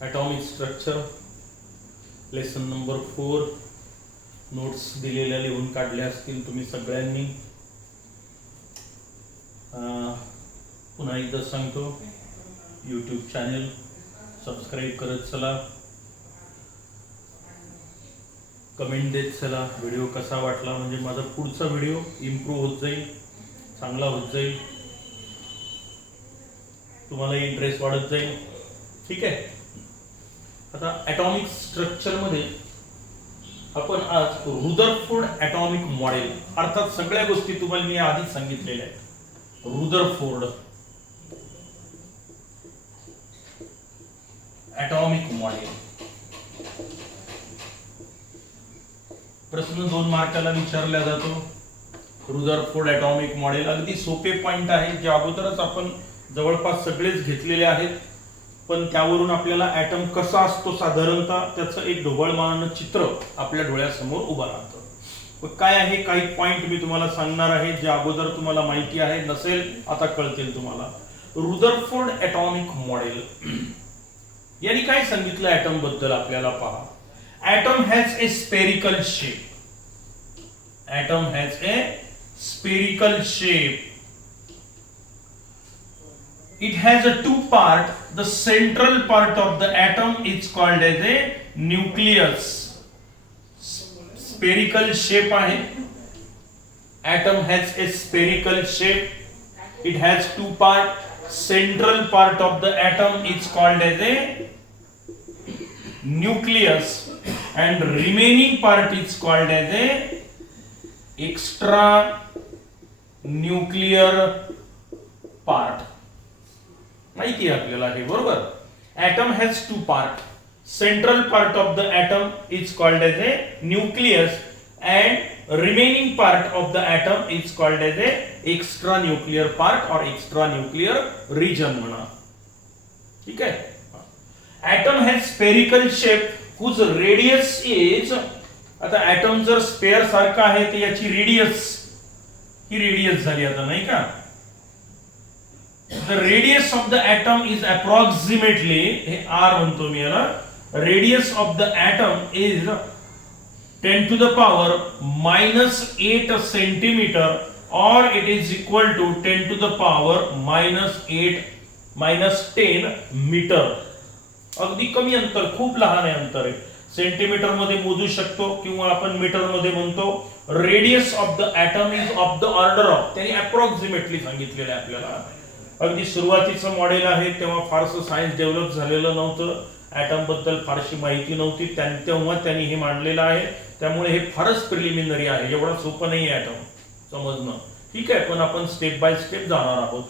Atomic structure lesson number 4 notes दिलेल्या लिहून काढल्या असतील तुम्ही सगळ्यांनी. पुन्हा एकदा सांगतो, यूट्यूब चॅनल सबस्क्राईब करत चला, कमेंट देत चला व्हिडिओ कसा वाटला, म्हणजे माझा पुढचा व्हिडिओ इम्प्रूव्ह होत जाईल, चांगला होत जाईल, तुम्हाला इंटरेस्ट वाढत जाईल. ठीक आहे. आता ॲटॉमिक स्ट्रक्चरमध्ये आपण आज रुदरफोर्ड ॲटॉमिक मॉडेल, अर्थात सगळ्या गोष्टी तुम्हाला मी आधीच सांगितलेल्या आहेत. रुदरफोर्ड ॲटॉमिक मॉडेल प्रश्न 2 मार्काला विचारला जातो. रुदरफोर्ड ॲटॉमिक मॉडेल अगदी सोपे पॉइंट आहे, जे अगोदरच आपण जवळपास सगळेच घेतलेले आहेत, पण त्यावरून आपल्याला ॲटम कसा असतो साधारणतः त्याचं एक ढोबळमानानं चित्र आपल्या डोळ्यासमोर उभं राहतं. काय आहे, काही पॉइंट मी तुम्हाला सांगणार आहे जे अगोदर तुम्हाला माहिती आहे, नसेल आता कळतील तुम्हाला. रुदरफोर्ड ॲटॉमिक मॉडेल यांनी काय सांगितलं ॲटम बद्दल आपल्याला पहा. Atom has a spherical shape. Atom has a spherical shape. It has a two part. The central part of the atom is called as a nucleus. Spherical shape आहे. Atom has a spherical shape. It has two part. Central part of the atom is called as a nucleus, and remaining part is called as a extra nuclear part. माहिती आहे आपल्याला हे, बरोबर. Atom has two part. Central part of the atom is called as a nucleus, and remaining part of the atom is called as a extra nuclear part और extra nuclear region म्हणा. ठीक आहे. Atom has spherical shape whose radius is, आता atom जर sphere सारखा आहे तर याची रेडियस, ही रेडियस झाली आता, नाही का. The radius of the atom is approximately, हे R म्हणतो मी याला, radius of the atom is 10 to the power -8 centimeter, or it is equal to 10 to the power -10 meter. अगदी कमी अंतर, खूप लहान आहे अंतर आहे. सेंटीमीटर मध्ये मोजू शकतो किंवा आपण मीटर मध्ये म्हणतो. Radius of the atom is of the order of, त्यांनी अप्रॉक्सिमेटली सांगितलेलं आहे आपल्याला. अगदी सुरुवातीचं मॉडेल आहे तेव्हा फारसं सायन्स डेव्हलप झालेलं नव्हतं, ॲटम बद्दल फारशी माहिती नव्हती, तेव्हा त्यांनी हे मांडलेलं आहे. त्यामुळे हे फारच प्रिलिमिनरी आहे, एवढं सोपं नाही आहे ॲटम समजणं. ठीक आहे, पण आपण स्टेप बाय स्टेप जाणार आहोत.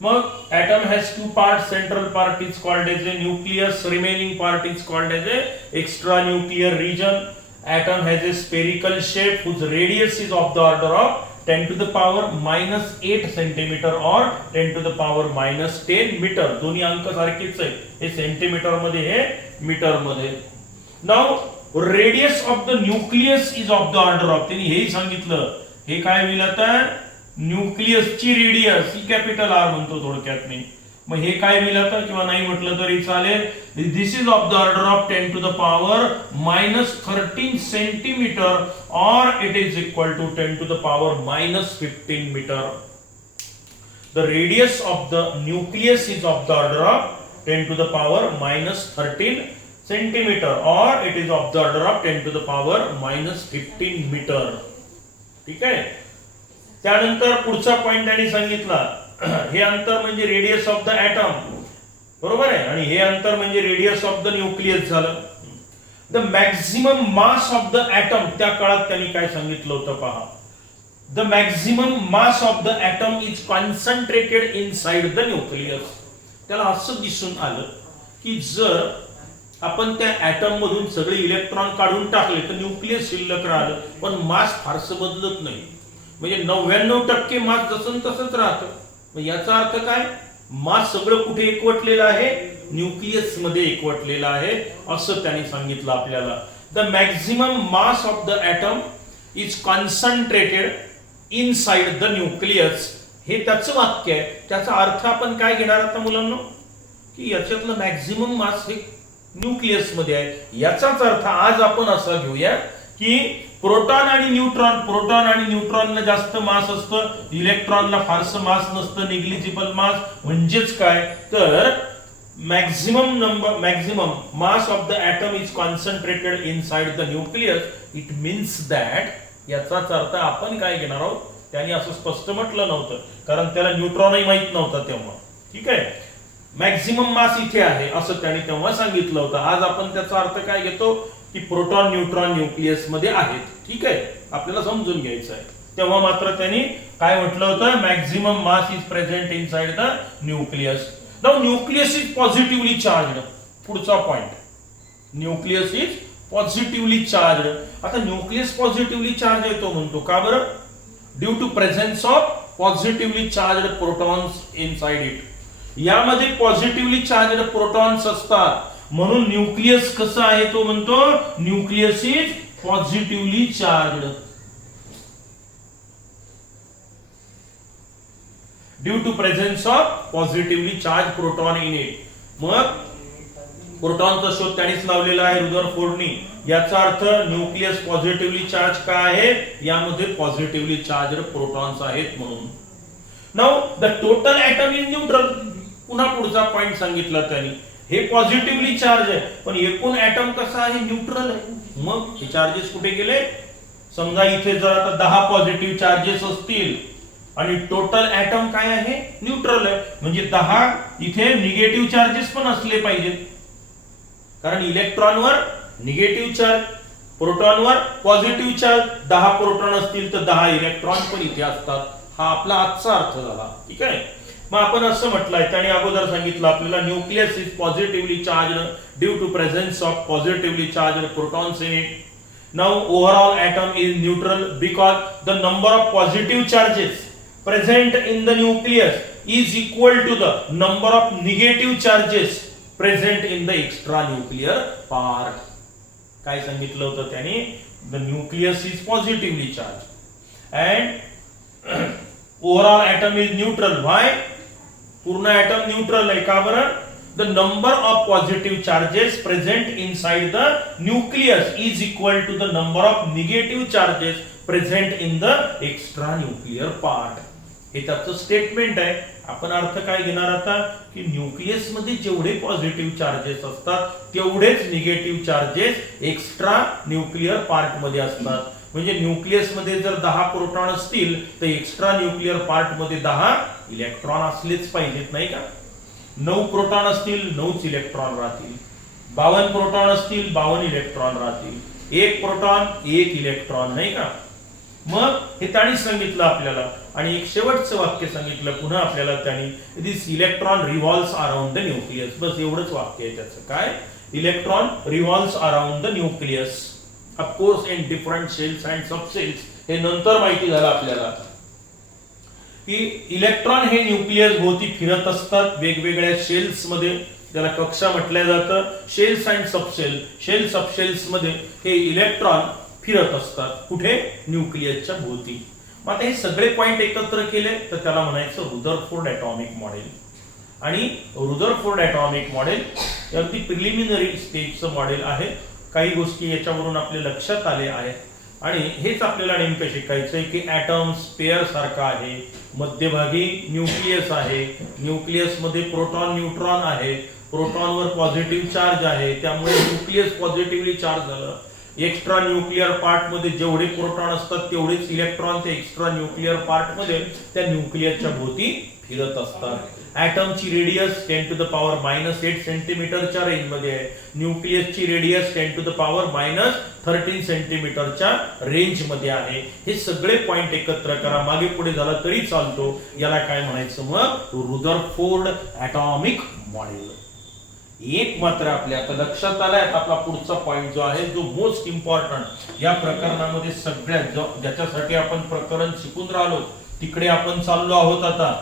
मग atom has two part. Central part is called as a nucleus, remaining part is called as a extra nuclear region. Atom has a spherical shape whose radius is of the order of 10 to the power -8 centimetre और 10 to the power -10 metre. दोन्ही अंक सारखेच आहे, हे centimetre मध्ये, हे metre मध्ये. Now radius of the nucleus is of the order of, त्यांनी हेही सांगितलं. हे काय होईल आता, न्यूक्लियसची रेडियस ही कॅपिटल आर म्हणतो थोडक्यात मी. मग हे काय होईल आता, किंवा नाही म्हटलं तरी चालेल. This is of the order of 10 to the power -13 centimetre, और it is equal to 10 to the power -15 metre. The radius of the nucleus is of the order of 10 to the power -13 centimetre, और it is of the order of 10 to the power -15 metre. ठीक आहे. त्यानंतर पुढचा point त्यांनी सांगितला, हे अंतर म्हणजे रेडियस ऑफ द ॲटम, बरोबर आहे, आणि हे अंतर म्हणजे रेडियस ऑफ द न्यूक्लियस झालं. The maximum mass of the atom, त्या काळात त्यांनी काय सांगितलं होतं पहा. The maximum mass of the atom is concentrated inside the nucleus. त्याला असं दिसून आलं की जर आपण त्या ॲटम मधून सगळे इलेक्ट्रॉन काढून टाकले तर न्यूक्लियस शिल्लक राहिलं, पण मास फारसं बदलत नाही, म्हणजे 99% मास जसं तसंच राहतं. याचा अर्थ काय, मास सगळं कुठे एकवटलेलं आहे, न्यूक्लियस मध्ये एकवटलेलं आहे, असं त्यांनी सांगितलं आपल्याला. The maximum mass of the atom is concentrated inside the nucleus, हे त्याचं वाक्य आहे. त्याचा अर्थ आपण काय घेणार आता मुलांना, की याच्यातलं मॅक्झिमम मास हे न्यूक्लियस मध्ये आहे. याचाच अर्थ आज आपण असा घेऊया की प्रोटॉन आणि न्यूट्रॉनला जास्त मास असतं, इलेक्ट्रॉनला फारसं मास नसतं, निग्लिजिबल मास. म्हणजेच काय तर maximum mass of the atom is concentrated inside the nucleus. It means that याचाच अर्थ आपण काय घेणार आहोत, त्यांनी असं स्पष्ट म्हटलं नव्हतं कारण त्याला न्यूट्रॉनही माहित नव्हता तेव्हा. ठीक आहे, मॅक्झिमम मास इथे आहे असं त्यांनी तेव्हा सांगितलं होतं. आज आपण त्याचा अर्थ काय घेतो की प्रोटॉन न्यूट्रॉन न्यूक्लियस मध्ये आहेत. ठीक आहे, आपल्याला समजून घ्यायचं आहे. तेव्हा मात्र त्यांनी काय म्हटलं होतं, maximum mass is present inside the nucleus. Now nucleus is positively charged. पुढचा point, nucleus is positively charged. आता न्यूक्लियस पॉझिटिव्हली चार्ज येतो म्हणतो का बरं? Due to presence of positively charged protons inside it. यामध्ये पॉझिटिव्हली चार्जड प्रोटॉन्स असतात म्हणून nucleus कसं आहे तो म्हणतो nucleus is positively charged. Due to presence of positively charge proton in it. मग प्रोटॉनचा शोध त्यांनीच लावलेला आहे रुदरफोर्डनी. याचा अर्थ न्यूक्लियस पॉझिटिव्हली चार्ज का आहे, यामध्ये पॉझिटिव्हली चार्ज प्रोटॉन्स आहेत म्हणून. Now the total atom is neutral. पुन्हा पुढचा पॉइंट सांगितला त्यांनी, हे पॉझिटिव्हली चार्ज आहे पण एकूण ऍटम कसा आहे, न्यूट्रल आहे. मग हे चार्जेस कुठे गेले? समजा इथे जर आता 10 पॉझिटिव्ह चार्जेस असतील आणि टोटल ऍटम काय आहे, न्यूट्रल आहे, म्हणजे 10 इथे निगेटिव्ह चार्जेस पण असले पाहिजेत. कारण इलेक्ट्रॉनवर निगेटिव्ह चार्ज, प्रोटॉनवर पॉझिटिव्ह चार्ज. 10 प्रोटॉन असतील तर 10 इलेक्ट्रॉन पण इथे असतात. हा आपला आजचा अर्थ झाला. ठीक आहे, मग आपण असं म्हटलंय त्याने अगोदर सांगितलं आपल्याला, nucleus is positively charged due to presence of positively charged protons in it. Now overall atom is neutral because the number of positive charges present in the nucleus is equal to the number of negative charges present in the extranuclear part. काय सांगितलं होतं त्याने? The nucleus is positively charged and overall atom is neutral. Why? पूर्ण atom neutral आहे का बरं? The number of positive charges present inside the nucleus is equal to the number of negative charges present in the extranuclear part. हे त्याचं statement आहे. आपण अर्थ काय घेणार आता की न्यूक्लियस मध्ये जेवढे पॉझिटिव्ह चार्जेस असतात तेवढेच negative charges extra nuclear part मध्ये असतात. म्हणजे न्यूक्लियस मध्ये जर 10 प्रोटॉन असतील तर एक्स्ट्रा न्यूक्लियर पार्ट मध्ये 10 इलेक्ट्रॉन असलेच पाहिजेत, नाही का? 9 प्रोटॉन असतील 9च इलेक्ट्रॉन राहतील. 52 प्रोटॉन असतील 52 इलेक्ट्रॉन राहतील. 1 प्रोटॉन 1 इलेक्ट्रॉन, नाही का? मग हे त्यांनी सांगितलं आपल्याला. आणि एक शेवटचं वाक्य सांगितलं पुन्हा आपल्याला त्यांनी, this electron revolves around the nucleus. बस एवढंच वाक्य आहे त्याचं. काय? Electron revolves around the nucleus. Of course in different shells and subshells. हे नंतर माहिती झालं आपल्याला की इलेक्ट्रॉन हे न्यूक्लियस भोवती फिरत असतात वेगवेगळ्या शेल्स मध्ये. त्याला कक्षा म्हटलं जातं. शेल्स अँड सबसेल, शेल सबशेल्स मध्ये हे इलेक्ट्रॉन फिरत असतात. कुठे? न्यूक्लियसच्या भोवती. मग आता हे सगळे पॉइंट एकत्र केले तर त्याला म्हणायचं रुदरफोर्ड ॲटॉमिक मॉडेल. आणि रुदरफोर्ड ॲटॉमिक मॉडेल अगदी प्रिलिमिनरी स्टेजचं मॉडेल आहे. काही गोष्टी याच्यावरून आपल्या लक्षात आले आहेत आणि हेच आपल्याला नेमकं शिकायचं आहे की ॲटम स्पेअर सारखा आहे, मध्यभागी न्यूक्लियस आहे, न्यूक्लियस मध्ये प्रोटॉन न्यूट्रॉन आहे, प्रोटॉनवर पॉझिटिव्ह चार्ज आहे त्यामुळे न्यूक्लियस पॉझिटिव्हली चार्ज झालं. एक्स्ट्रा न्यूक्लियर पार्ट मध्ये जेवढे प्रोटॉन असतात तेवढेच इलेक्ट्रॉन ते एक्स्ट्रा न्यूक्लियर पार्ट मध्ये त्या न्यूक्लियसच्या भोवती फिरत असतात. ॲटमची रेडियस 10 to the power -8 सेंटीमीटरच्या रेंज मध्ये आहे. न्यूक्लियसची रेडियस 10 to the power -13 सेंटीमीटरच्या रेंज मध्ये आहे. हे सगळे पॉइंट एकत्र करा, मागे पुढे झाला तरी चालतो. याला काय म्हणायचं मग? Rutherford atomic model. एक मात्र आपल्या आता लक्षात आलाय. आपला पुढचा पॉइंट जो आहे जो मोस्ट इम्पॉर्टंट या प्रकरणामध्ये सगळ्यात ज्याच्यासाठी आपण प्रकरण शिकून राहिलो तिकडे आपण चाललो आहोत आता.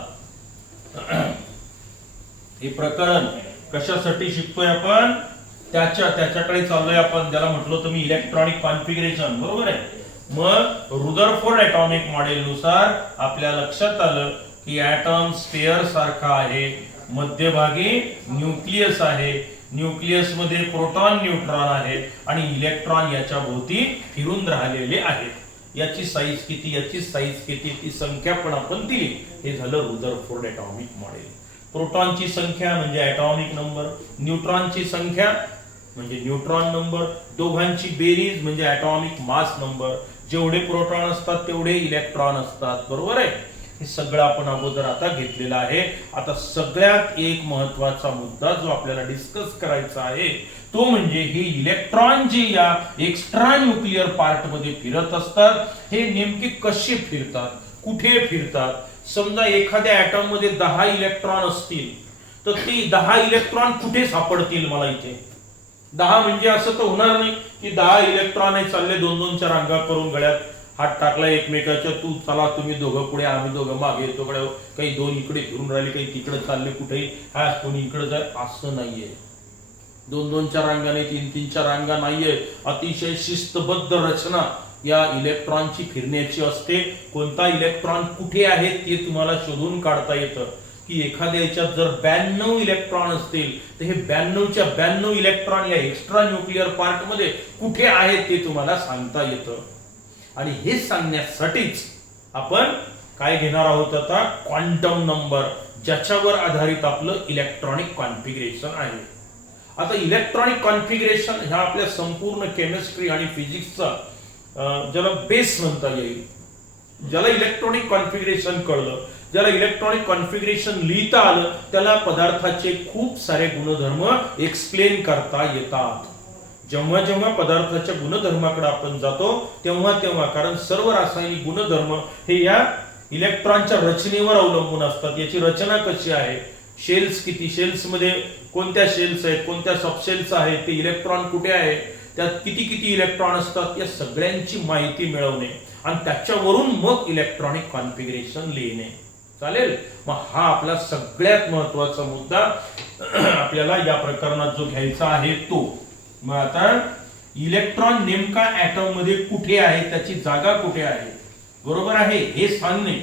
हे प्रकरण कशासाठी शिकतोय आपण? त्याच्याकडे चाललोय आपण. ज्याला म्हटलं तुम्ही इलेक्ट्रॉनिक कॉन्फिगरेशन, बरोबर आहे? मग रुदरफोर्ड ॲटॉमिक मॉडेल नुसार आपल्या लक्षात आलं की ॲटम स्पेअर सारखा आहे, मध्यभागी न्यूक्लियस आहे, न्यूक्लियस मध्ये प्रोटॉन न्यूट्रॉन आहे आणि इलेक्ट्रॉन याच्या भोवती फिरून राहिलेले आहेत. याची साईज किती, याची साईज किती, ती संख्या पण आपण दिली. हे झालं रुदरफोर्ड ॲटॉमिक मॉडेल. प्रोटॉनची संख्या म्हणजे ॲटॉमिक नंबर, न्यूट्रॉनची संख्या म्हणजे न्यूट्रॉन नंबर, दोघांची बेरीज म्हणजे ॲटॉमिक मास नंबर. जेवढे प्रोटॉन असतात तेवढे इलेक्ट्रॉन असतात, बरोबर आहे. हे सगळं आपण अगोदर आता घेतलेलं आहे. आता सगळ्यात एक महत्वाचा मुद्दा जो आपल्याला डिस्कस करायचा आहे तो म्हणजे हे इलेक्ट्रॉन जे या एक्स्ट्रा न्यूक्लिअर पार्ट मध्ये फिरत असतात हे नेमके कसे फिरतात, कुठे फिरतात. समजा एखाद्या ॲटम मध्ये 10 इलेक्ट्रॉन असतील तर ते 10 इलेक्ट्रॉन कुठे सापडतील. मला इथे 10 म्हणजे असं तर होणार नाही की 10 इलेक्ट्रॉन आहे चालले 2-2च्या रांगा करून गळ्यात हात टाकला एकमेकाच्या, तू चला तुम्ही दोघं पुढे आम्ही दोघं मागे येतो, काही 2 इकडे फिरून राहिले, काही तिकडे चालले, कुठेही हा कोणी इकडे जाय, असं नाहीये. 2-2च्या रांगा नाही, 3-3च्या रांगा नाहीये. अतिशय शिस्तबद्ध रचना या इलेक्ट्रॉनची फिरण्याची असते. कोणता इलेक्ट्रॉन कुठे आहे ते तुम्हाला शोधून काढता येतं की एखाद्या याच्यात जर 92 इलेक्ट्रॉन असतील तर हे 92च्या 92 इलेक्ट्रॉन या एक्स्ट्रा न्यूक्लिअर पार्ट मध्ये कुठे आहेत ते तुम्हाला सांगता येतं. आणि हे सांगण्यासाठीच आपण काय घेणार आहोत आता, क्वांटम नंबर, ज्याच्यावर आधारित आपलं इलेक्ट्रॉनिक कॉन्फिगरेशन आहे. आता इलेक्ट्रॉनिक कॉन्फिगरेशन ह्या आपल्या संपूर्ण केमिस्ट्री आणि फिजिक्सचा ज्याला बेस म्हणता येईल. ज्याला इलेक्ट्रॉनिक कॉन्फिगरेशन कळलं, ज्याला इलेक्ट्रॉनिक कॉन्फिगरेशन लिहिता आलं, त्याला पदार्थाचे खूप सारे गुणधर्म एक्सप्लेन करता येतात. जेव्हा जेव्हा पदार्थाच्या गुणधर्माकडे आपण जातो तेव्हा कारण सर्व रासायनिक गुणधर्म हे या इलेक्ट्रॉनच्या रचनेवर अवलंबून असतात. याची रचना कशी आहे, शेल्स किती, शेल्स मध्ये कोणत्या शेल्स आहेत, कोणत्या सबशेल्स आहेत, ते इलेक्ट्रॉन कुठे आहे, त्यात किती किती इलेक्ट्रॉन असतात, या सगळ्यांची माहिती मिळवणे आणि त्याच्यावरून मग इलेक्ट्रॉनिक कॉन्फिगरेशन लिहिणे. चालेल. मग हा आपला सगळ्यात महत्वाचा मुद्दा आपल्याला या प्रकरणात जो घ्यायचा आहे तो. मग आता इलेक्ट्रॉन नेमका ऍटम मध्ये कुठे आहे, त्याची जागा कुठे आहे, बरोबर आहे, हे सांगणे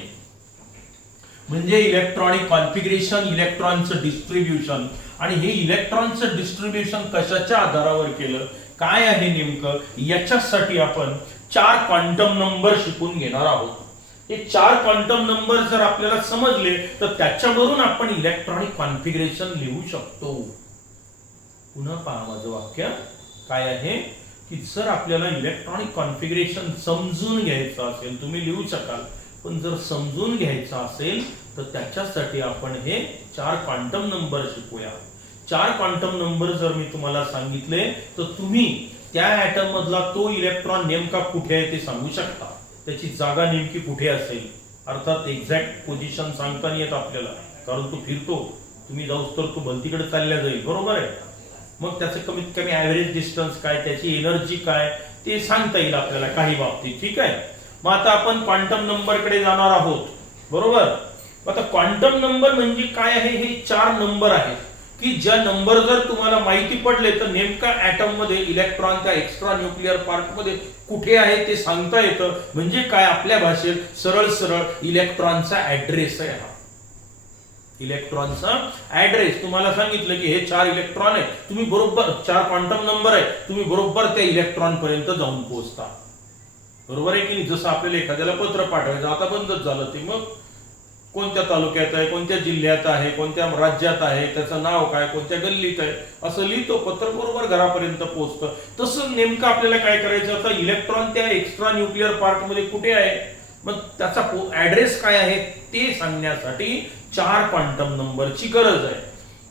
म्हणजे इलेक्ट्रॉनिक कॉन्फिगरेशन, इलेक्ट्रॉनचं डिस्ट्रीब्युशन. आणि हे इलेक्ट्रॉनचं डिस्ट्रीब्युशन कशाच्या आधारावर केलं, काय आहे नेमकं, याच्यासाठी आपण 4 क्वांटम नंबर शिकून घेणार आहोत. हे 4 क्वांटम नंबर जर आपल्याला समजले तर त्याच्यावरून आपण इलेक्ट्रॉनिक कॉन्फिगरेशन लिहू शकतो. पुन्हा पहा माझं वाक्य काय आहे की जर आपल्याला इलेक्ट्रॉनिक कॉन्फिगरेशन समजून घ्यायचं असेल, तुम्ही लिहू शकाल, पण जर समजून घ्यायचं असेल तर त्याच्यासाठी आपण हे 4 क्वांटम नंबर शिकूया. 4 क्वांटम नंबर जर मी तुम्हाला सांगितले तर तुम्ही त्या ऍटम मधला तो इलेक्ट्रॉन नेमका कुठे आहे ते सांगू शकता, त्याची जागा नेमकी कुठे असेल. अर्थात एक्झॅक्ट पोझिशन सांगता नाही येत आपल्याला, कारण तो फिरतो, तुम्ही जाऊस तर तो भलतीकडे चालल्या जाईल, बरोबर आहे. मग त्याचं कमीत कमी ऍव्हरेज डिस्टन्स काय, त्याची एनर्जी काय ते सांगता येईल आपल्याला काही बाबतीत. ठीक आहे. मग आता आपण क्वांटम नंबर कडे जाणार आहोत, बरोबर. आता क्वांटम नंबर म्हणजे काय आहे, हे 4 नंबर आहेत की ज्या नंबर जर तुम्हाला माहिती पडले तर नेमका ऍटम मध्ये इलेक्ट्रॉन त्या एक्स्ट्रा न्यूक्लिअर पार्ट मध्ये कुठे आहे ते सांगता येतं. म्हणजे काय, आपल्या भाषेत सरळ सरळ इलेक्ट्रॉनचा ऍड्रेस आहे. हा इलेक्ट्रॉनचा ऍड्रेस तुम्हाला सांगितलं की हे 4 इलेक्ट्रॉन आहे, तुम्ही बरोबर 4 क्वांटम नंबर आहे, तुम्ही बरोबर त्या इलेक्ट्रॉन पर्यंत जाऊन पोहोचता, बरोबर आहे की नाही. जसं आपल्याला एखाद्याला पत्र पाठवायचं आता बंदच झालं, ते मग कोणत्या तालुक्यात आहे, कोणत्या जिल्ह्यात आहे, कोणत्या राज्यात आहे, त्याचं नाव काय, कोणत्या गल्लीत आहे, असं लिहितो, पत्र बरोबर घरापर्यंत पोहोचतं. तसं नेमकं आपल्याला काय करायचं, आता इलेक्ट्रॉन त्या एक्स्ट्रा न्यूक्लिअर पार्ट मध्ये कुठे आहे, मग त्याचा ऍड्रेस काय आहे ते सांगण्यासाठी 4 क्वांटम नंबरची गरज आहे.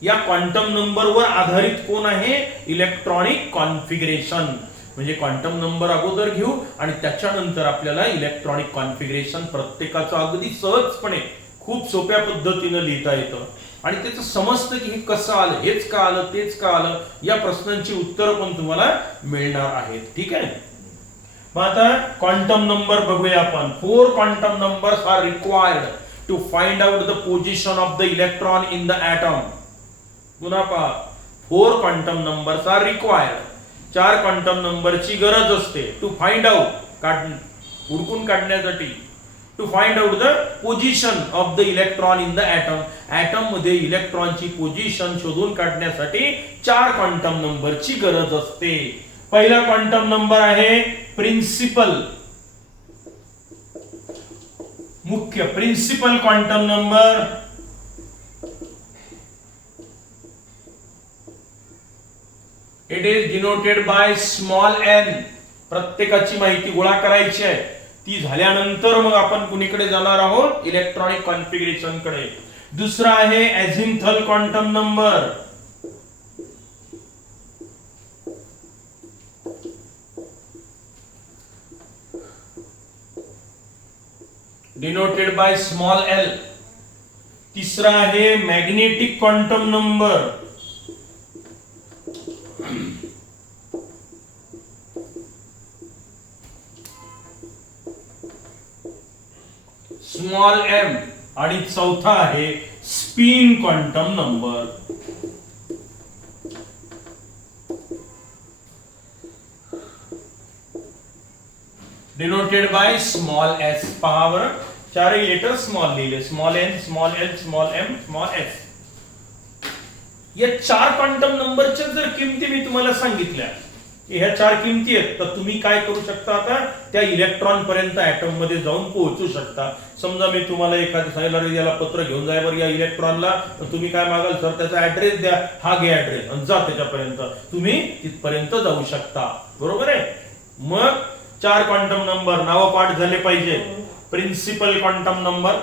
या क्वांटम नंबरवर आधारित कोण आहे, इलेक्ट्रॉनिक कॉन्फिगरेशन. म्हणजे क्वांटम नंबर अगोदर घेऊ आणि त्याच्यानंतर आपल्याला इलेक्ट्रॉनिक कॉन्फिगरेशन प्रत्येकाचं अगदी सहजपणे खूप सोप्या पद्धतीने लिहिता येतं आणि त्याचं समजतं की हे कसं आलं, हेच का आलं, तेच का आलं, या प्रश्नांची उत्तरं पण तुम्हाला मिळणार आहेत. ठीक आहे. मग आता क्वांटम नंबर बघूया आपण. 4 quantum numbers are required to find out the position of the electron in the atom. पुन्हा पहा, 4 quantum numbers are required. 4 quantum नंबरची गरज असते टू फाइंड आउट, हुडकून काढण्यासाठी to find out the position of the electron in the atom. Atom मध्ये इलेक्ट्रॉनची position शोधून काढण्यासाठी 4 क्वांटम नंबरची गरज असते. पहिला क्वांटम नंबर आहे प्रिन्सिपल, मुख्य principal quantum number. It is denoted by small n. प्रत्येकाची माहिती गोळा करायची आहे. ती झाल्यानंतर मग आपण कुणीकडे जाणार आहोत, इलेक्ट्रॉनिक कॉन्फिगरेशन कडे. दुसरा आहे azimuthal quantum number. Denoted by small l. तिसरा आहे magnetic quantum number. Small m. आणि चौथा आहे spin quantum number. Denoted by small s. पहा बरं, चारही लेटर स्मॉल लिहिले, small n, small l, small m, small s. या 4 क्वांटम नंबरच्या जर किमती मी तुम्हाला सांगितल्या, ह्या 4 किमती आहेत, तर तुम्ही काय करू शकता, आता त्या इलेक्ट्रॉन पर्यंत ऍटम मध्ये जाऊन पोहोचू शकता. समजा मी तुम्हाला एखाद्या सांगितलं याला पत्र घेऊन जाय बरं या इलेक्ट्रॉनला, तुम्ही काय मागाल, सर त्याचा ऍड्रेस द्या, हा घे ऍड्रेस आणि जा त्याच्यापर्यंत, तुम्ही तिथपर्यंत जाऊ शकता. बरोबर आहे. मग 4 क्वांटम नंबर, नाव पाठ झाले पाहिजे. Principal quantum number,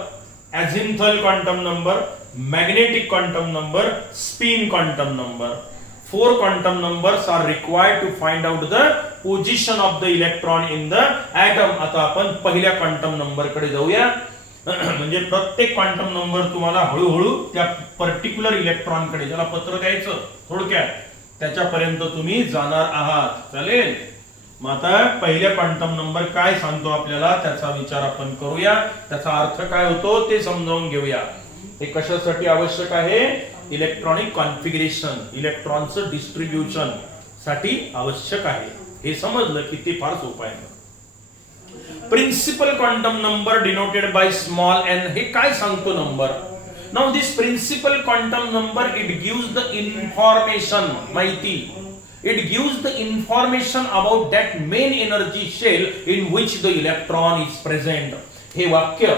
azimuthal quantum number, magnetic quantum number, spin quantum number. 4 quantum numbers are required to find out the position of the electron in the atom. आता आपण पहिल्या क्वांटम नंबर कडे जाऊया. म्हणजे प्रत्येक क्वांटम नंबर तुम्हाला हळूहळू त्या पर्टिक्युलर इलेक्ट्रॉन कडे, ज्याला पत्र द्यायचं थोडक्यात, त्याच्यापर्यंत तुम्ही जाणार आहात. चालेल. मग आता पहिल्या क्वांटम नंबर काय सांगतो आपल्याला, त्याचा विचार आपण करूया. त्याचा अर्थ काय होतो ते समजावून घेऊया. हे कशासाठी आवश्यक आहे, इलेक्ट्रॉनिक कॉन्फिगरेशन, इलेक्ट्रॉनचं डिस्ट्रीब्युशन साठी आवश्यक आहे. हे समजलं की ते फार सोपं आहे. Principal quantum number denoted by small n. हे काय सांगतो number. Now this principal quantum number, it gives the information, माहिती. It gives the information about that main energy shell in which the electron is present. हे वाक्य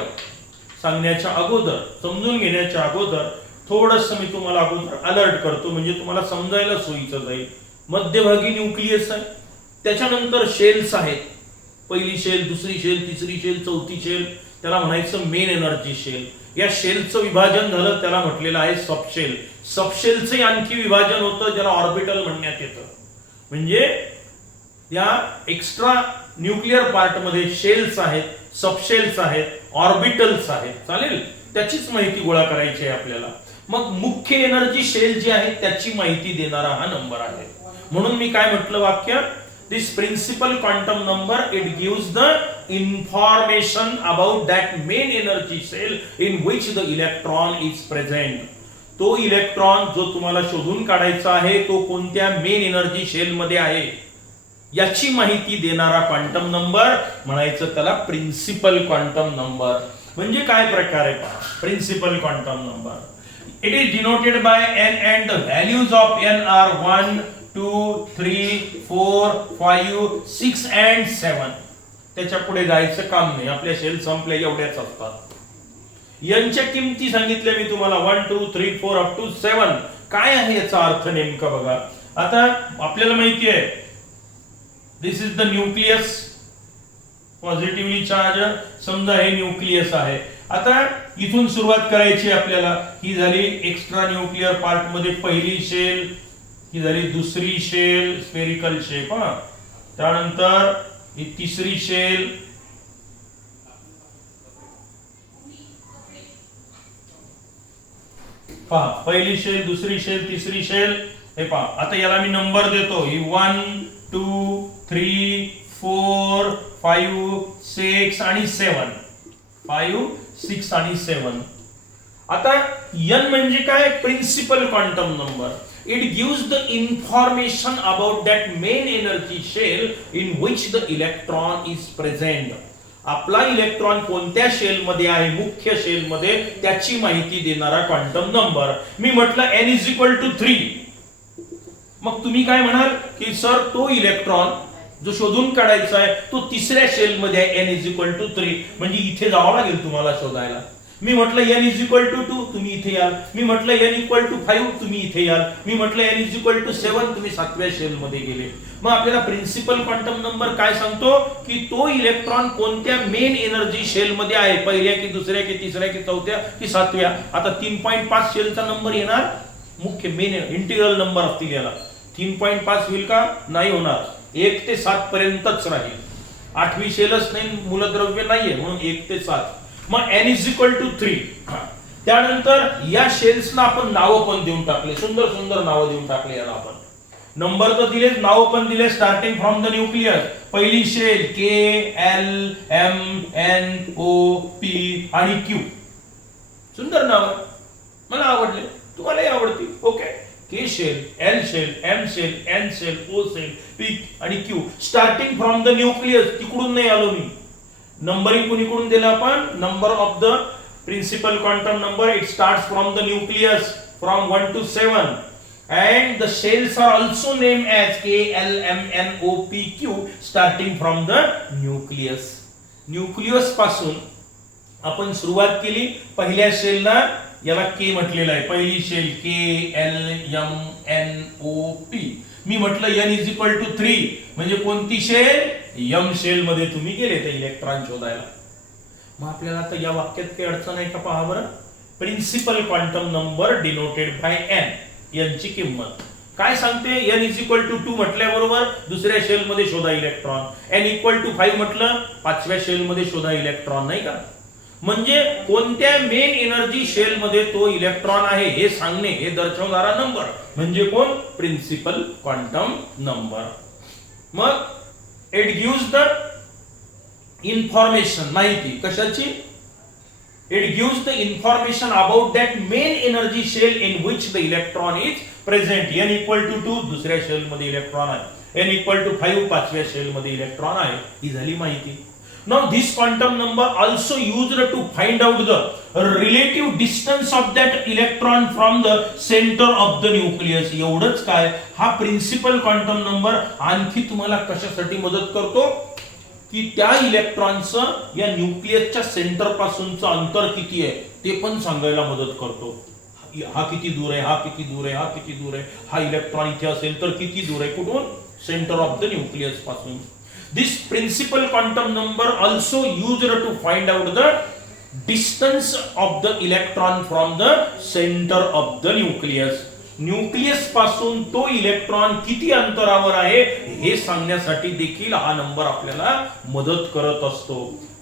सांगण्याच्या अगोदर, समजून घेण्याच्या अगोदर थोडंसं मी तुम्हाला अगोदर अलर्ट करतो, म्हणजे तुम्हाला समजायला सोयीचं जाईल. मध्यभागी न्यूक्लियस आहे, त्याच्यानंतर शेल्स आहेत. पहिली शेल, दुसरी शेल, तिसरी शेल, चौथी शेल, त्याला म्हणायचं मेन एनर्जी शेल. या शेलचं विभाजन झालं, त्याला म्हटलेलं आहे सबशेल. सबशेलचं आणखी विभाजन होतं, ज्याला ऑर्बिटल म्हणण्यात येतं. म्हणजे या एक्स्ट्रा न्यूक्लिअर पार्ट मध्ये शेल्स आहेत, सबशेल्स आहेत, ऑर्बिटल्स आहेत. चालेल. त्याचीच माहिती गोळा करायची आहे आपल्याला. मग मुख्य एनर्जी शेल जी आहे त्याची माहिती देणारा हा नंबर आहे. म्हणून मी काय म्हटलं वाक्य, this principal quantum number, it gives the information about that main energy shell in which the electron is present. तो इलेक्ट्रॉन जो तुम्हाला शोधून काढायचा आहे तो कोणत्या मेन एनर्जी शेल मध्ये आहे याची माहिती देणारा क्वांटम नंबर, म्हणायचं त्याला प्रिन्सिपल क्वांटम नंबर. म्हणजे काय प्रकार आहे पहा, principal quantum number. It is denoted by n and the values of n are 1, 2, 3, 4, 5, 6 and 7. त्याच्या पुढे जायचं काम नाही, आपल्या शेल संपल्या एवढ्याच असतात. यांच्या किमती सांगितल्या मी तुम्हाला, 1, 2, 3, 4 अप टू 7. काय आहे याचा अर्थ नेमका बघा. आता आपल्याला माहिती आहे, this is the nucleus, positively charge. समजा हे न्यूक्लियस आहे. आता इथून सुरुवात करायची आपल्याला. ही झाली एक्स्ट्रा न्यूक्लिअर पार्ट मध्ये पहिली शेल, ही झाली दुसरी शेल, स्फेरिकल शेप. त्यानंतर ही तिसरी शेल, पहा पहिली शेल, दुसरी शेल, तिसरी शेल. हे पहा, आता याला मी नंबर देतो. ही 1, 2, 3, 4, 5, 6 आणि 7. 5, 6 आणि 7. आता n म्हणजे काय, principal quantum number. It gives the information about that main energy shell in which the electron is present. आपला इलेक्ट्रॉन कोणत्या शेल मध्ये आहे, मुख्य शेल मध्ये, त्याची माहिती देणारा क्वांटम नंबर. मी म्हटलं n इज इक्वल टू 3. मग तुम्ही काय म्हणाल की सर तो इलेक्ट्रॉन जो शोधून काढायचा आहे तो तिसऱ्या शेल मध्ये आहे, n इज इक्वल टू 3, म्हणजे इथे जावं लागेल तुम्हाला शोधायला. मी म्हटलं n इज इक्वल टू 2, तुम्ही इथे याल. मी म्हटलं n इक्वल टू 5, तुम्ही इथे याल. मी म्हटलं n इज इक्वल टू 7, तुम्ही 7व्या शेल मध्ये गेले. मग आपल्याला प्रिन्सिपल क्वांटम नंबर काय सांगतो की तो इलेक्ट्रॉन कोणत्या मेन एनर्जी शेल मध्ये आहे, पहिल्या की दुसऱ्या की तिसऱ्या की चौथ्या की सातव्या. आता 3.5 शेलचा नंबर येणार, मुख्य मेन इंटिग्रल नंबर असतील याला. 3.5 होईल का? नाही होणार. 1 ते 7 पर्यंतच राहील. 8वी शेलच नाही, मूलद्रव्य नाहीये, म्हणून 1 ते 7. मग n इज इक्वल टू 3. त्यानंतर या शेल्सना आपण नावं पण देऊन टाकले, सुंदर सुंदर नावं देऊन टाकले याला आपण. नंबर तर दिले, नाव पण दिले, स्टार्टिंग फ्रॉम द न्यूक्लियस. पहिली शेल KLMNOP आणि Q. सुंदर नाव, मला आवडले, तुम्हालाही आवडतील. Okay. K shell, L shell, M shell, N shell, O shell, P आणि Q. Starting from the nucleus, तिकडून नाही आलो मी. नंबरिंग कुणीकडून दिलं आपण? Number of the principal quantum number, it starts from the nucleus from 1 to 7. And the shells are also named as K, L, M, N, O, P, Q, starting from the nucleus. Nucleus पासून आपण सुरुवात केली. पहिल्या शेलला याला K म्हटलेलं आहे, पहिली shell K, L, M, N, O, P. मी म्हटलं n इज इक्वल टू 3, म्हणजे कोणती शेल? M शेल मध्ये तुम्ही गेले ते इलेक्ट्रॉन शोधायला. मग आपल्याला आता या वाक्यात काही अडचण आहे का? पहा बरं. Principal quantum number denoted by n, यांची किंमत काय सांगते? n इज इक्वल टू 2 म्हटल्याबरोबर दुसऱ्या शेल मध्ये शोधा इलेक्ट्रॉन. n इक्वल टू 5 म्हटलं 5व्या शेल मध्ये शोधा इलेक्ट्रॉन, नाही का? म्हणजे कोणत्या मेन एनर्जी शेल मध्ये तो इलेक्ट्रॉन आहे हे सांगणे, हे दर्शवणारा नंबर म्हणजे कोण? Principal quantum number. मग इट गिव्स द इन्फॉर्मेशन, माहिती कशाची? It gives the information about that main energy shell in which the electron is present. n equal to 2 दुसऱ्या शेल मध्ये इलेक्ट्रॉन आहे, n equal to 5 पाचव्या shell मध्ये electron आहे. ही झाली माहिती. Now this quantum number also used to find out the relative distance of that electron from the center of the nucleus. एवढंच काय, हा प्रिन्सिपल क्वांटम नंबर आणखी तुम्हाला कशासाठी मदत करतो की त्या इलेक्ट्रॉनचं या न्यूक्लियसच्या सेंटर पासूनचं अंतर किती आहे ते पण सांगायला मदत करतो. हा किती दूर आहे, हा किती दूर आहे, हा किती दूर आहे, हा इलेक्ट्रॉन इथे असेल तर किती दूर आहे, कुठून? सेंटर ऑफ द न्यूक्लियस पासून. This principal quantum number also used to find out the distance of the electron from the centre of the nucleus. Nucleus पासून तो इलेक्ट्रॉन किती अंतरावर आहे हे सांगण्यासाठी देखील हा नंबर आपल्याला मदत करत असतो.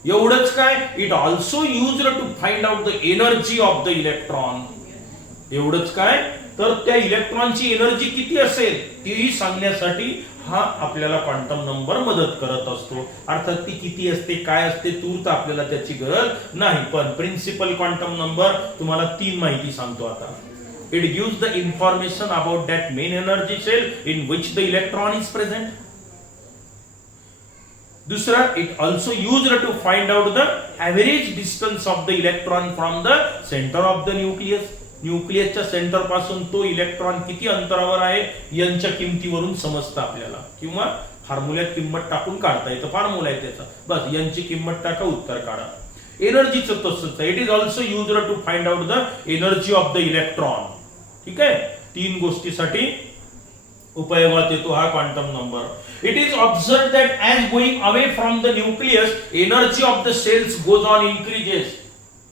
एवढंच काय, it also used to find out the energy of the electron. एवढंच काय, तर त्या इलेक्ट्रॉनची एनर्जी किती असेल तेही सांगण्यासाठी हा आपल्याला क्वांटम नंबर मदत करत असतो. अर्थात ती किती असते, काय असते, तूर्त आपल्याला त्याची गरज नाही. पण प्रिन्सिपल क्वांटम नंबर तुम्हाला 3 माहिती सांगतो आता. It gives the information about that main energy shell in which the electron is present. दूसरा, it also used to find out the average distance of the electron from the center of the nucleus. न्यूक्लियसच्या centre पासून तो electron किती अंतरावर आहे यांच्या किमतीवरून समजतं आपल्याला, किंवा फॉर्म्युल्यात किंमत टाकून काढता येतं. फॉर्म्युला आहे त्याचा, बस यांची किंमत टाका, उत्तर काढा. एनर्जीचं तसंच आहे. It is also used to find out the energy of the electron. ठीक आहे, 3 गोष्टीसाठी उपयोगात येतो हा quantum number. It is observe that as going away from the nucleus energy of the shells goes on increases.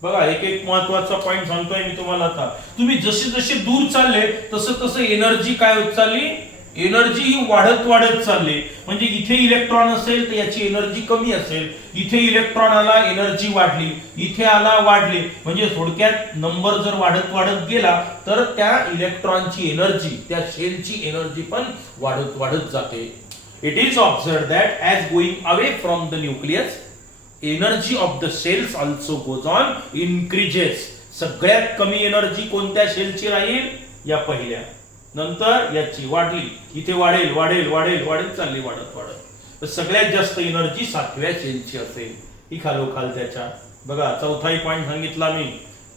बघा, एक महत्वाचा point सांगतोय मी तुम्हाला आता. तुम्ही जसे जसे दूर चालले तसं तसं एनर्जी काय होत चालली, एनर्जी ही वाढत वाढत चालली. म्हणजे इथे इलेक्ट्रॉन असेल तर याची एनर्जी कमी असेल, इथे इलेक्ट्रॉन आला एनर्जी वाढली, इथे आला वाढली. म्हणजे थोडक्यात नंबर जर वाढत वाढत गेला तर त्या इलेक्ट्रॉनची एनर्जी, त्या शेलची एनर्जी पण वाढत वाढत जाते. It is observe that as going away from the nucleus energy of the shells also goes on increases. सगळ्यात कमी एनर्जी कोणत्या शेलची राहील, या पहिल्या. नंतर याची वाढली, इथे वाढेल वाढेल वाढेल वाढेल चालली वाढत वाढत. तर सगळ्यात जास्त एनर्जी 7व्या शेलची असेल. ही खालोखाल त्याच्या. बघा चौथाही पॉइंट सांगितला मी,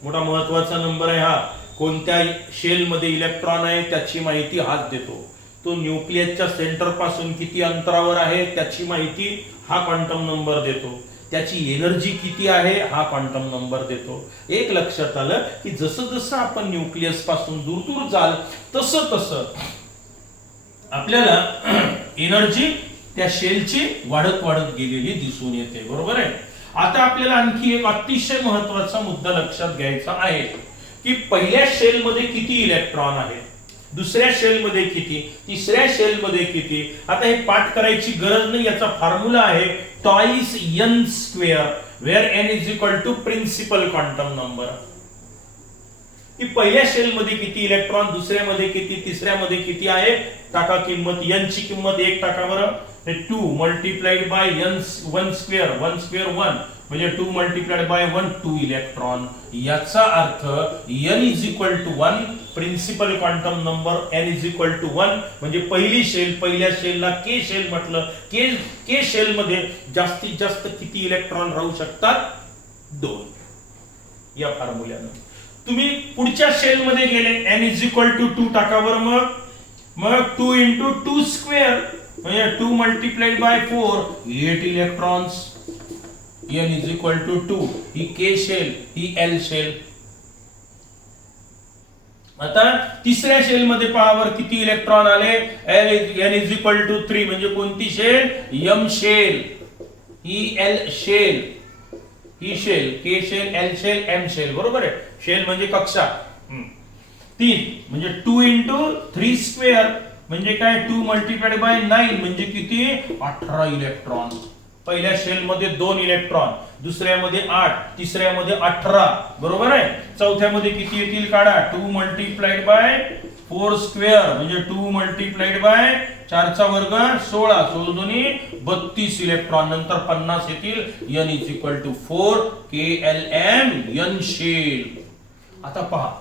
मोठा महत्वाचा नंबर आहे हा. कोणत्या शेल मध्ये इलेक्ट्रॉन आहे त्याची माहिती हाच देतो. तो न्यूक्लियसच्या सेंटर पासून किती अंतरावर आहे त्याची माहिती हा क्वांटम नंबर देतो. त्याची एनर्जी किती आहे हा क्वांटम नंबर देतो. एक लक्षात आलं की जसं जसं आपण न्यूक्लियस पासून दूर दूर जाल तसं तसं आपल्याला एनर्जी त्या शेलची वाढत वाढत गेलेली दिसून येते. बरोबर आहे. आता आपल्याला आणखी एक अतिशय महत्वाचा मुद्दा लक्षात घ्यायचा आहे की पहिल्या शेल मध्ये किती इलेक्ट्रॉन आहेत, दुसऱ्या शेल मध्ये किती, तिसऱ्या शेल मध्ये किती. आता हे पाठ करायची गरज नाही, याचा फॉर्म्युला आहे twice n square where n is equal to principal quantum number. की पहिल्या शेल मध्ये किती इलेक्ट्रॉन, दुसऱ्या मध्ये किती, तिसऱ्या मध्ये किती आहे टाका किंमत. एन ची किंमत 1 टाका बरं. 2 multiplied by n 1 square 1 square 1 म्हणजे 2 मल्टिप्लाइड बाय 1 2 इलेक्ट्रॉन. याचा अर्थ n is equal to 1 principal quantum number n is equal to 1 म्हणजे पहिली शेल, पहिल्या शेलला के शेल म्हटलं. के शेल मध्ये जास्तीत जास्त किती इलेक्ट्रॉन राहू शकतात 2. या फॉर्म्युल्यानं तुम्ही पुढच्या शेल मध्ये गेले n इज इक्वल टू 2 टाका बरं. मग 2 इंटू 2 स्क्वेअर म्हणजे 2 multiplied by 4 8 electrons. n is equal to 2. ही के शेल, ही एल शेल. आता तिसऱ्या शेल मध्ये पॉवर किती इलेक्ट्रॉन आले, n इज इक्वल टू 3 म्हणजे कोणती शेल, m शेल. ही एल शेल, ही shell, K shell, L shell, M shell. बरोबर आहे. शेल म्हणजे कक्षा. 3 म्हणजे 2 इंटू 3 स्क्वेअर म्हणजे काय 2 मल्टिप्लाइड बाय 9 म्हणजे किती 18 इलेक्ट्रॉन. पहिल्या शेल मध्ये 2 इलेक्ट्रॉन, दुसऱ्यामध्ये 8, तिसऱ्यामध्ये 18. बरोबर आहे. चौथ्यामध्ये किती येतील काढा. 2 मल्टिप्लाइड बाय 4 स्क्वेअर म्हणजे 2 मल्टिप्लाइड बाय 4 चा वर्ग 16 16 दोन्ही 32 इलेक्ट्रॉन. नंतर 50 येतील. n is equal to 4 K L M n shell. आता पहा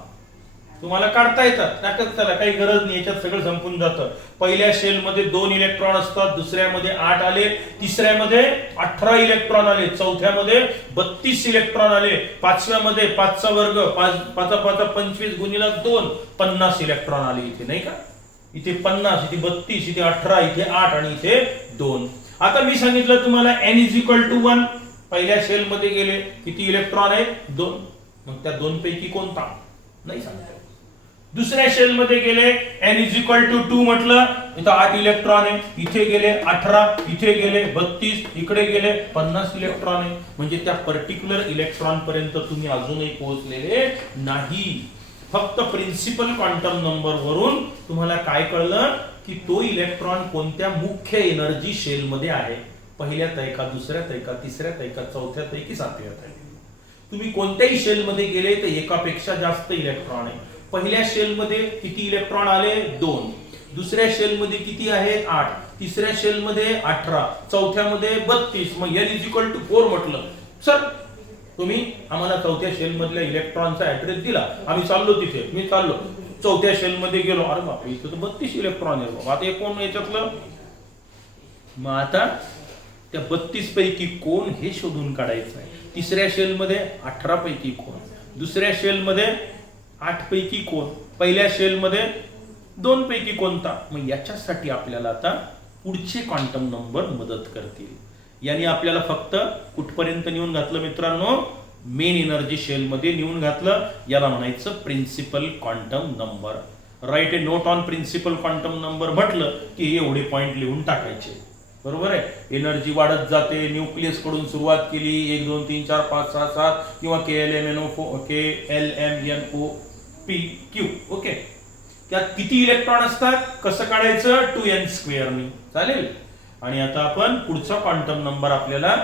तुम्हाला काढता येतात नाटक, त्याला काही गरज नाही, याच्यात सगळं संपून जातं. पहिल्या शेल मध्ये 2 इलेक्ट्रॉन असतात, दुसऱ्यामध्ये 8 आले, तिसऱ्यामध्ये 18 इलेक्ट्रॉन आले, चौथ्यामध्ये 32 इलेक्ट्रॉन आले, पाचव्यामध्ये 5 चा वर्ग 5 5 25 गुणिले 2 50 इलेक्ट्रॉन आले. इथे नाही का, इथे 50, इथे 32, इथे 18, इथे 8 आणि इथे 2. आता मी सांगितलं तुम्हाला n इज इक्वल टू 1. पहिल्या शेल मध्ये गेले किती इलेक्ट्रॉन आहेत 2. मग त्या 2 पैकी कोणता नाही सांगतो. दुसऱ्या शेल मध्ये गेले n इज इक्वल टू 2 म्हटलं, इथं 8 इलेक्ट्रॉन आहे, इथे गेले 18, इथे गेले 32, इकडे गेले 50 इलेक्ट्रॉन आहे. म्हणजे त्या पर्टिक्युलर इलेक्ट्रॉन पर्यंत तुम्ही अजूनही पोहोचलेले नाही. फक्त प्रिन्सिपल क्वांटम नंबर वरून तुम्हाला काय कळलं की तो इलेक्ट्रॉन कोणत्या मुख्य एनर्जी शेल मध्ये आहे. पहिल्यात आहे का, दुसऱ्यात आहे का, तिसऱ्यात आहे का, चौथ्यात आहे की सातव्यात आहे. तुम्ही कोणत्याही शेल मध्ये गेले तर एकापेक्षा जास्त इलेक्ट्रॉन आहे. पहिल्या शेल मध्ये किती इलेक्ट्रॉन आले 2, दुसऱ्या शेल मध्ये किती आहेत 8, तिसऱ्या शेल मध्ये 18, चौथ्यामध्ये 32. मग n इज इक्वल टू 4 म्हटलं. सर तुम्ही आम्हाला चौथ्या शेल मधल्या इलेक्ट्रॉनचा ऍड्रेस दिला, आम्ही चाललो तिथे, मी चाललो चौथ्या शेल मध्ये गेलो, अरे बापरे इथे तर 32 इलेक्ट्रॉन आहे बाबा, आता हे कोण याच्यातलं. मग आता त्या 32 पैकी कोण हे शोधून काढायचं आहे. तिसऱ्या शेल मध्ये 18 पैकी कोण, दुसऱ्या शेल मध्ये 8 पैकी कोण, पहिल्या शेल मध्ये 2 पैकी कोणता. मग याच्यासाठी आपल्याला आता पुढचे क्वांटम नंबर मदत करतील. याने आपल्याला फक्त कुठपर्यंत नेऊन घातलं मित्रांनो, मेन एनर्जी शेल मध्ये नेऊन घातलं. याला म्हणायचं principal quantum number. Write a note on principal quantum number म्हटलं की एवढे पॉइंट लिहून टाकायचे. बरोबर आहे. एनर्जी वाढत जाते, न्यूक्लियस कडून सुरुवात केली 1 2 3 4 5 6 7 किंवा KLMNO ओके. त्यात किती इलेक्ट्रॉन असतात कसं काढायचं 2n स्क्वेअर नी चालेल. आणि आता आपण पुढचा क्वांटम नंबर आपल्याला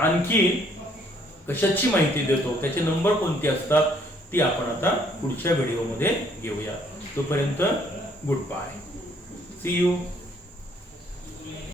आणखी कशाची माहिती देतो, त्याचे नंबर कोणते असतात ती आपण आता पुढच्या व्हिडिओमध्ये घेऊया. तोपर्यंत गुड बाय, सी यू.